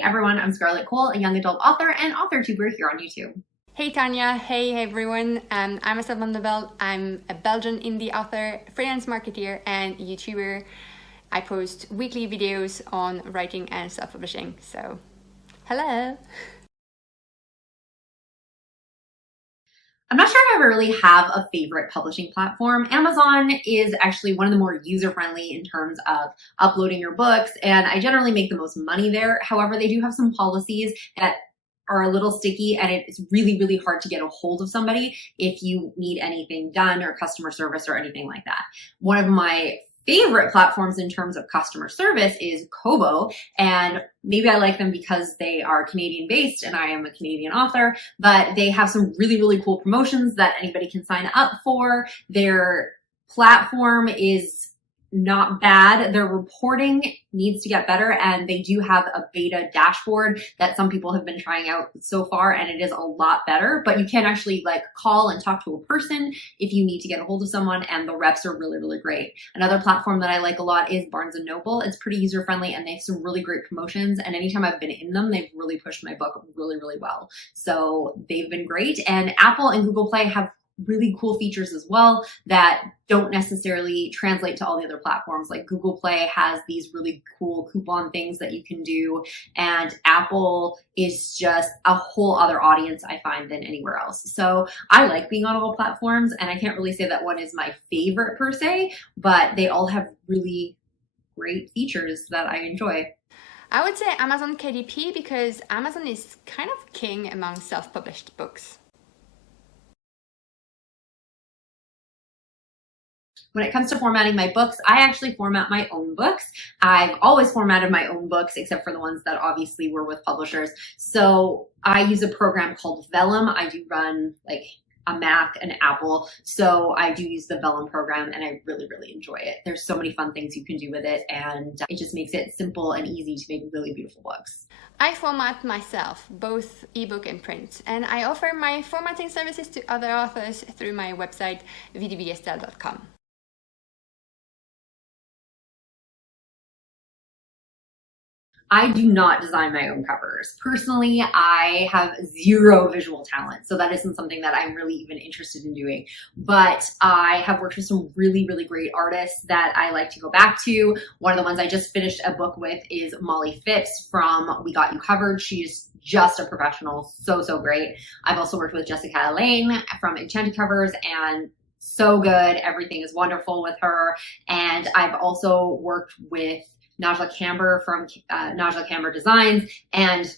Hey everyone, I'm Scarlett Kol, a young adult author and AuthorTuber here on YouTube. Hey Tanya, hey everyone, I'm Estelle Van De Velde. I'm a Belgian indie author, freelance marketeer and YouTuber. I post weekly videos on writing and self-publishing, so hello! I'm not sure if I really have a favorite publishing platform. Amazon is actually one of the more user-friendly in terms of uploading your books, and I generally make the most money there. However, they do have some policies that are a little sticky, and it's really, really hard to get a hold of somebody if you need anything done or customer service or anything like that. One of my favorite platforms in terms of customer service is Kobo, and maybe I like them because they are Canadian based and I am a Canadian author, but they have some really, really cool promotions that anybody can sign up for. Their platform is not bad. Their reporting needs to get better, and they do have a beta dashboard that some people have been trying out so far, and it is a lot better. But you can actually like call and talk to a person if you need to get a hold of someone, and the reps are really, really great. Another platform that I like a lot is Barnes & Noble. It's pretty user friendly and they have some really great promotions, and anytime I've been in them, they've really pushed my book really, really well. So they've been great. And Apple and Google Play have really cool features as well that don't necessarily translate to all the other platforms. Like Google Play has these really cool coupon things that you can do, and Apple is just a whole other audience I find than anywhere else. So I like being on all platforms, and I can't really say that one is my favorite per se, but they all have really great features that I enjoy. I would say Amazon KDP because Amazon is kind of king among self-published books. When it comes to formatting my books, I actually format my own books. I've always formatted my own books, except for the ones that obviously were with publishers. So I use a program called Vellum. I do run like a Mac and Apple, so I do use the Vellum program, and I really, really enjoy it. There's so many fun things you can do with it, and it just makes it simple and easy to make really beautiful books. I format myself, both ebook and print, and I offer my formatting services to other authors through my website, vdbestelle.com. I do not design my own covers. Personally, I have zero visual talent, so that isn't something that I'm really even interested in doing. But I have worked with some really, really great artists that I like to go back to. One of the ones I just finished a book with is Molly Phipps from We Got You Covered. She's just a professional, so, so great. I've also worked with Jessica Elaine from Enchanted Covers, and so good. Everything is wonderful with her. And I've also worked with Najla Camber from Najla Camber Designs, and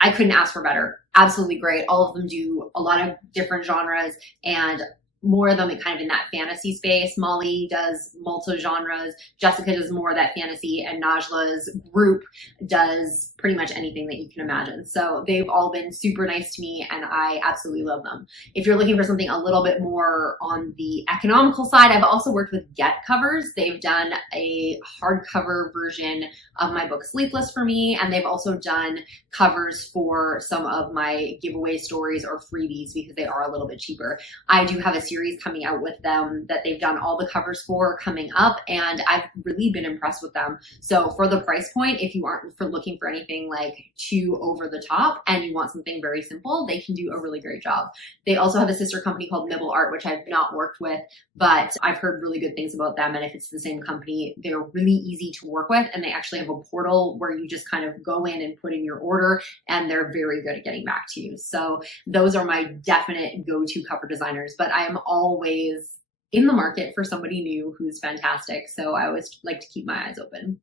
I couldn't ask for better. Absolutely great. All of them do a lot of different genres, and more of them kind of in that fantasy space. Molly does multi-genres, Jessica does more of that fantasy, and Najla's group does pretty much anything that you can imagine. So they've all been super nice to me, and I absolutely love them. If you're looking for something a little bit more on the economical side, I've also worked with Get Covers. They've done a hardcover version of my book Sleepless for me, and they've also done covers for some of my giveaway stories or freebies because they are a little bit cheaper. I do have a series coming out with them that they've done all the covers for coming up, and I've really been impressed with them. So for the price point, if you aren't looking for anything like too over the top and you want something very simple, they can do a really great job. They also have a sister company called Nibble Art, which I've not worked with, but I've heard really good things about them. And if it's the same company, they're really easy to work with, and they actually have a portal where you just kind of go in and put in your order, and they're very good at getting back to you. So those are my definite go-to cover designers, but I am always in the market for somebody new who's fantastic. So I always like to keep my eyes open.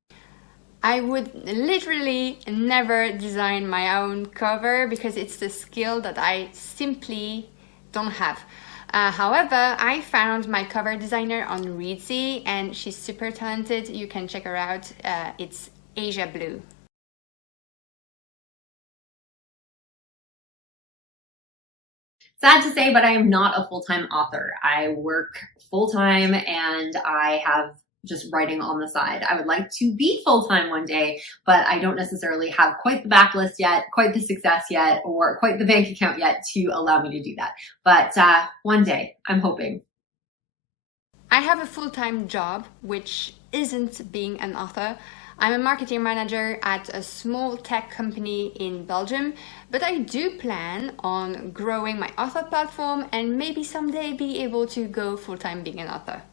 I would literally never design my own cover because it's the skill that I simply don't have. However, I found my cover designer on Reedsy, and she's super talented. You can check her out. It's Asia Blue. Sad to say, but I am not a full-time author. I work full-time, and I have just writing on the side. I would like to be full-time one day, but I don't necessarily have quite the backlist yet, quite the success yet, or quite the bank account yet to allow me to do that. But one day, I'm hoping. I have a full-time job, which isn't being an author. I'm a marketing manager at a small tech company in Belgium, but I do plan on growing my author platform and maybe someday be able to go full-time being an author.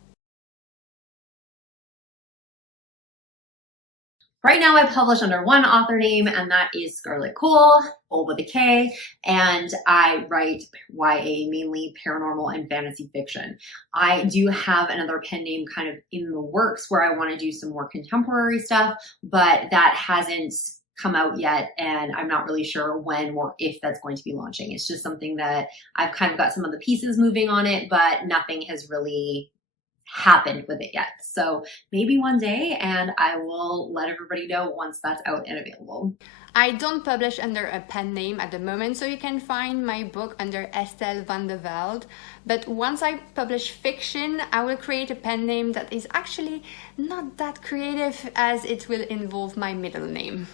Right now I publish under one author name, and that is Scarlett Kol, Kol with a K, and I write YA, mainly paranormal and fantasy fiction. I do have another pen name kind of in the works where I want to do some more contemporary stuff, but that hasn't come out yet, and I'm not really sure when or if that's going to be launching. It's just something that I've kind of got some of the pieces moving on it, but nothing has really happened with it yet. So maybe one day, and I will let everybody know once that's out and available. I don't publish under a pen name at the moment, so you can find my book under Estelle Van De Velde. But once I publish fiction, I will create a pen name that is actually not that creative, as it will involve my middle name.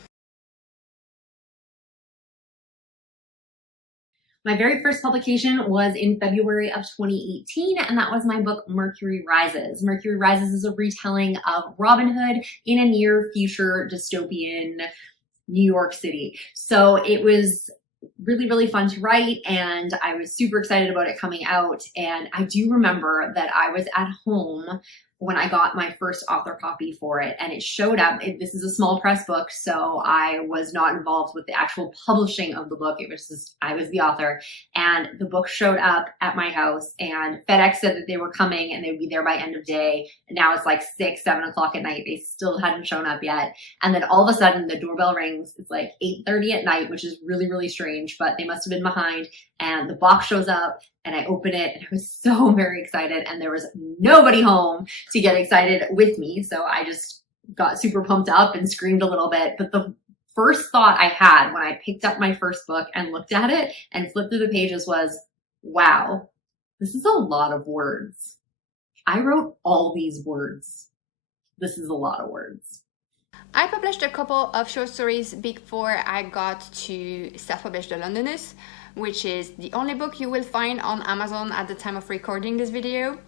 My very first publication was in February of 2018, and that was my book, Mercury Rises. Mercury Rises is a retelling of Robin Hood in a near future dystopian New York City. So it was really, really fun to write, and I was super excited about it coming out. And I do remember that I was at home when I got my first author copy for it, and it showed up. This is a small press book, so I was not involved with the actual publishing of the book. It was just, I was the author, and the book showed up at my house, and FedEx said that they were coming and they would be there by end of day. And now it's like 6, 7 o'clock at night. They still hadn't shown up yet. And then all of a sudden the doorbell rings. It's like 8:30 at night, which is really, really strange, but they must have been behind. And the box shows up, and I open it, and I was so very excited, and there was nobody home to get excited with me. So I just got super pumped up and screamed a little bit. But the first thought I had when I picked up my first book and looked at it and flipped through the pages was, wow, this is a lot of words. I wrote all these words. This is a lot of words. I published a couple of short stories before I got to self-publish The Londoners, which is the only book you will find on Amazon at the time of recording this video.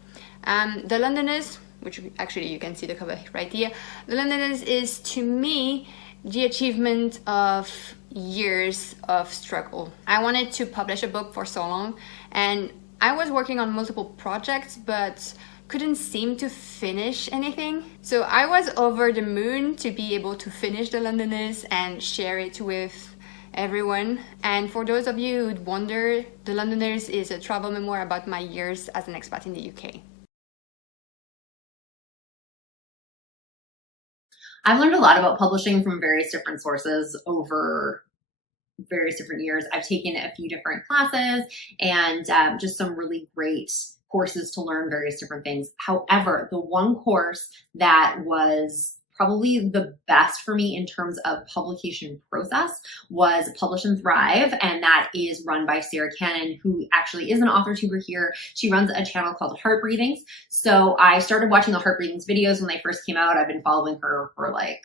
The Londoners, which actually you can see the cover right here, The Londoners is, to me, the achievement of years of struggle. I wanted to publish a book for so long, and I was working on multiple projects, but couldn't seem to finish anything. So I was over the moon to be able to finish The Londoners and share it with everyone. And for those of you who'd wonder, The Londoners is a travel memoir about my years as an expat in the UK. I've learned a lot about publishing from various different sources over various different years. I've taken a few different classes and just some really great courses to learn various different things. However, the one course that was probably the best for me in terms of publication process was Publish and Thrive, and that is run by Sarah Cannon, who actually is an AuthorTuber here. She runs a channel called Heart Breathings. So I started watching the Heart Breathings videos when they first came out. I've been following her for like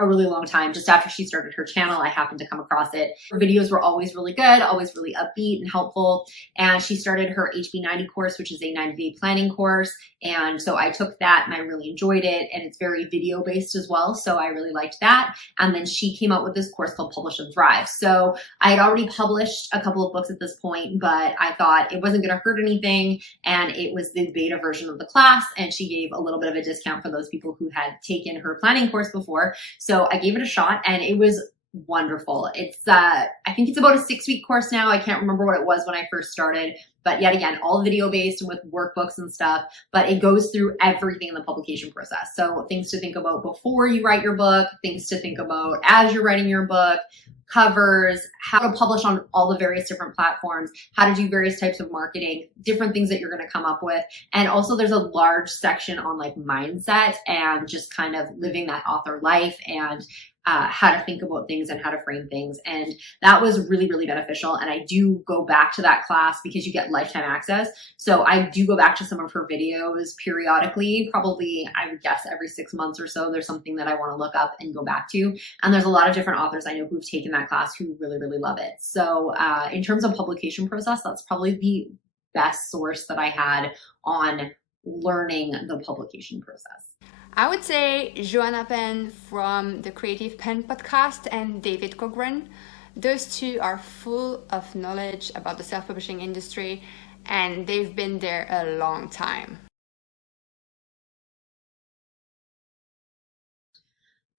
a really long time. Just after she started her channel, I happened to come across it. Her videos were always really good, always really upbeat and helpful. And she started her HB90 course, which is a 90-day planning course. And so I took that and I really enjoyed it. And it's very video based as well. So I really liked that. And then she came out with this course called Publish and Thrive. So I had already published a couple of books at this point, but I thought it wasn't going to hurt anything. And it was the beta version of the class. And she gave a little bit of a discount for those people who had taken her planning course before. So I gave it a shot, and it was wonderful. It's I think it's about a 6-week course now. I can't remember what it was when I first started, but yet again, all video based with workbooks and stuff, but it goes through everything in the publication process. So things to think about before you write your book, things to think about as you're writing your book, covers, how to publish on all the various different platforms, how to do various types of marketing, different things that you're going to come up with. And also there's a large section on like mindset and just kind of living that author life and how to think about things and how to frame things. And that was really, really beneficial. And I do go back to that class because you get lifetime access. So I do go back to some of her videos periodically, probably I would guess every 6 months or so. There's something that I want to look up and go back to. And there's a lot of different authors I know who've taken that class who really, really love it. So in terms of publication process, that's probably the best source that I had on learning the publication process. I would say Joanna Penn from the Creative Penn podcast and David Cogran. Those two are full of knowledge about the self-publishing industry, and they've been there a long time.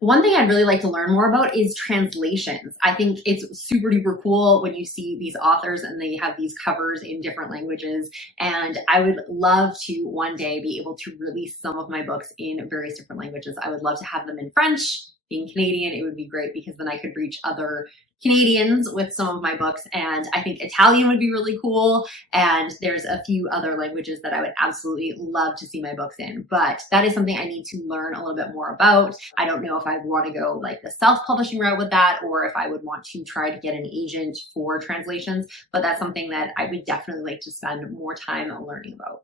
One thing I'd really like to learn more about is translations. I think it's super duper cool when you see these authors and they have these covers in different languages. And I would love to one day be able to release some of my books in various different languages. I would love to have them in French. Being Canadian, it would be great because then I could reach other Canadians with some of my books. And I think Italian would be really cool. And there's a few other languages that I would absolutely love to see my books in. But that is something I need to learn a little bit more about. I don't know if I want to go like the self-publishing route with that, or if I would want to try to get an agent for translations. But that's something that I would definitely like to spend more time learning about.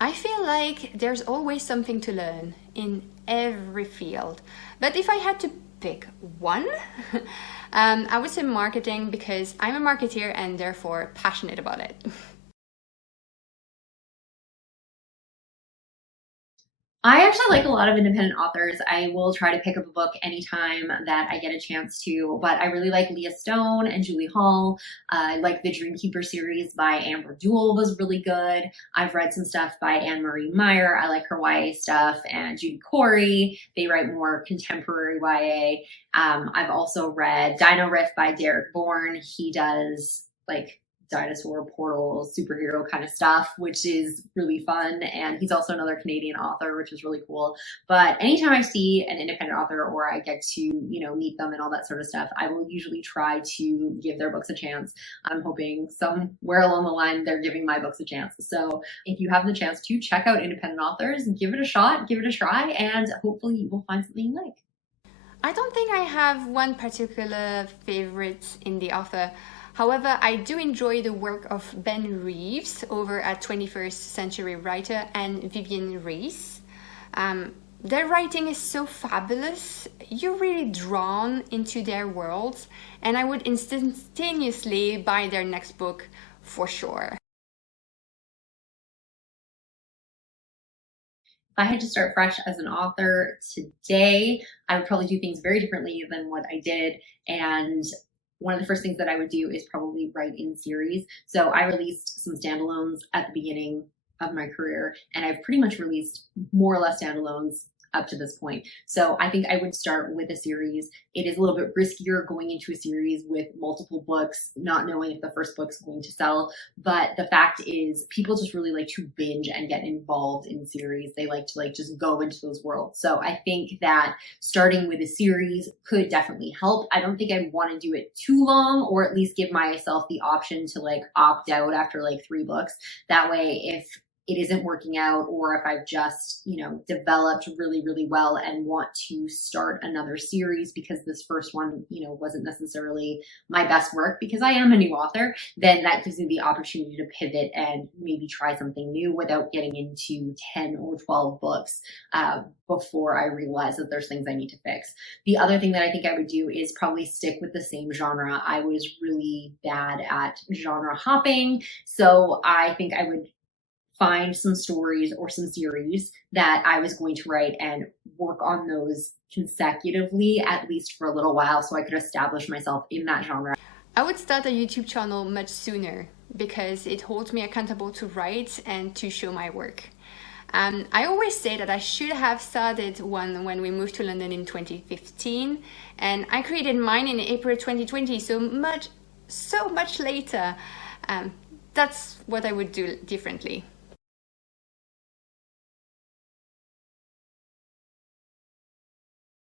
I feel like there's always something to learn in every field. But if I had to pick one, I would say marketing, because I'm a marketeer and therefore passionate about it. I actually like a lot of independent authors. I will try to pick up a book anytime that I get a chance to, but I really like Leah Stone and Julie Hall. I like the Dreamkeeper series by Amber Duell was really good. I've read some stuff by Anne-Marie Meyer. I like her YA stuff, and Judy Corey. They write more contemporary YA. I've also read Dino Riff by Derek Bourne. He does like dinosaur portal superhero kind of stuff, which is really fun. And he's also another Canadian author, which is really cool. But anytime I see an independent author or I get to, meet them and all that sort of stuff, I will usually try to give their books a chance. I'm hoping somewhere along the line, they're giving my books a chance. So if you have the chance to check out independent authors, give it a shot, give it a try, and hopefully you will find something you like. I don't think I have one particular favorite indie author. However, I do enjoy the work of Ben Reeves over at 21st Century Writer and Vivian Reese. Their writing is so fabulous. You're really drawn into their worlds, and I would instantaneously buy their next book for sure. If I had to start fresh as an author today, I would probably do things very differently than what I did. And one of the first things that I would do is probably write in series. So I released some standalones at the beginning of my career, and I've pretty much released more or less standalones up to this point. So I think I would start with a series. It is a little bit riskier going into a series with multiple books, not knowing if the first book's going to sell. But the fact is, people just really like to binge and get involved in series. They like to just go into those worlds. So I think that starting with a series could definitely help. I don't think I'd want to do it too long, or at least give myself the option to opt out after 3 books. That way, if it isn't working out, or if I've just, developed really, really well and want to start another series because this first one, wasn't necessarily my best work because I am a new author, then that gives me the opportunity to pivot and maybe try something new without getting into 10 or 12 books before I realize that there's things I need to fix. The other thing that I think I would do is probably stick with the same genre. I was really bad at genre hopping, so I think I would find some stories or some series that I was going to write and work on those consecutively, at least for a little while, so I could establish myself in that genre. I would start a YouTube channel much sooner because it holds me accountable to write and to show my work. I always say that I should have started one when we moved to London in 2015, and I created mine in April 2020, so much later. That's what I would do differently.